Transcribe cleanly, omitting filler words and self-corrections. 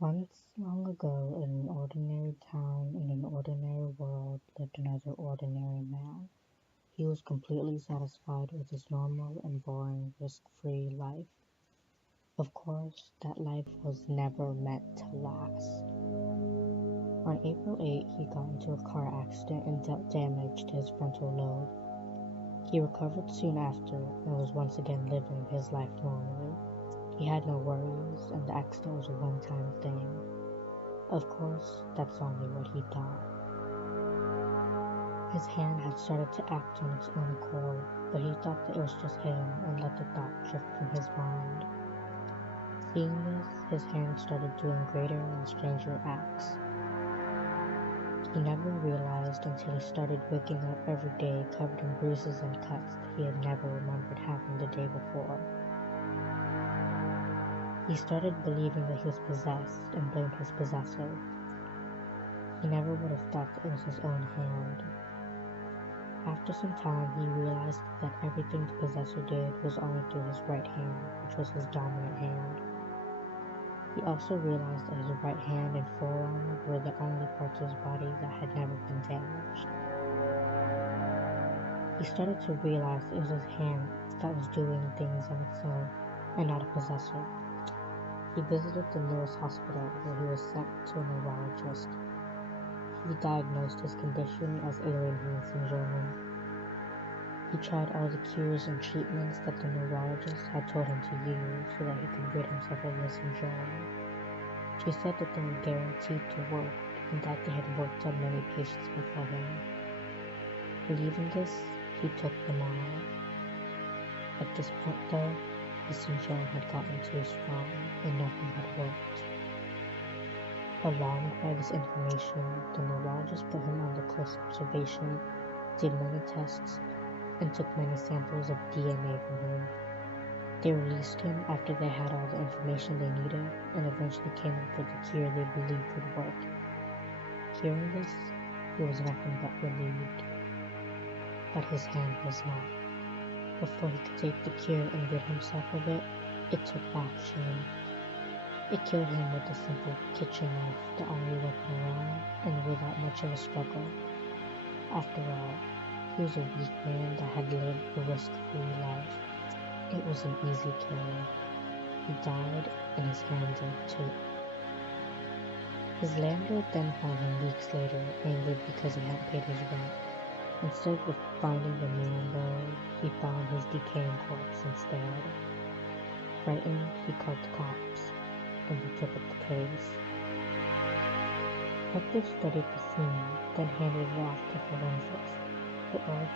Once, long ago, in an ordinary town in an ordinary world, lived another ordinary man. He was completely satisfied with his normal and boring, risk-free life. Of course, that life was never meant to last. On April 8th, he got into a car accident and dealt damage to his frontal lobe. He recovered soon after and was once again living his life normally. He had no worries, and the accident was a one-time thing. Of course, that's only what he thought. His hand had started to act on its own accord, but he thought that it was just him and let the thought drift from his mind. Seeing this, his hand started doing greater and stranger acts. He never realized until he started waking up every day covered in bruises and cuts that he had never remembered having the day before. He started believing that he was possessed and blamed his possessor. He never would have thought that it was his own hand. After some time, he realized that everything the possessor did was only through his right hand, which was his dominant hand. He also realized that his right hand and forearm were the only parts of his body that had never been damaged. He started to realize that it was his hand that was doing things on its own and not a possessor. He visited the nearest hospital where he was sent to a neurologist. He diagnosed his condition as alien hand syndrome. He tried all the cures and treatments that the neurologist had told him to use so that he could rid himself of the syndrome. She said that they were guaranteed to work and that they had worked on many patients before him. Believing this, he took them all. At this point though, the syndrome had gotten too strong and nothing had worked. Alarmed by this information, the neurologist put him under close observation, did many tests, and took many samples of DNA from him. They released him after they had all the information they needed and eventually came up with the cure they believed would work. Hearing this, he was nothing but relieved. But his hand was not. Before he could take the cure and rid himself of it, it took action. It killed him with a simple kitchen knife, the only weapon around, and without much of a struggle. After all, he was a weak man that had lived a risk-free life. It was an easy kill. He died, and his hand did too. His landlord then found him weeks later, angered because he hadn't paid his rent. Instead of finding the man, though, he found his decaying corpse instead. Frightened, he called the cops, and they took up the case. Detectives studied the scene, then handed it off to forensics. It all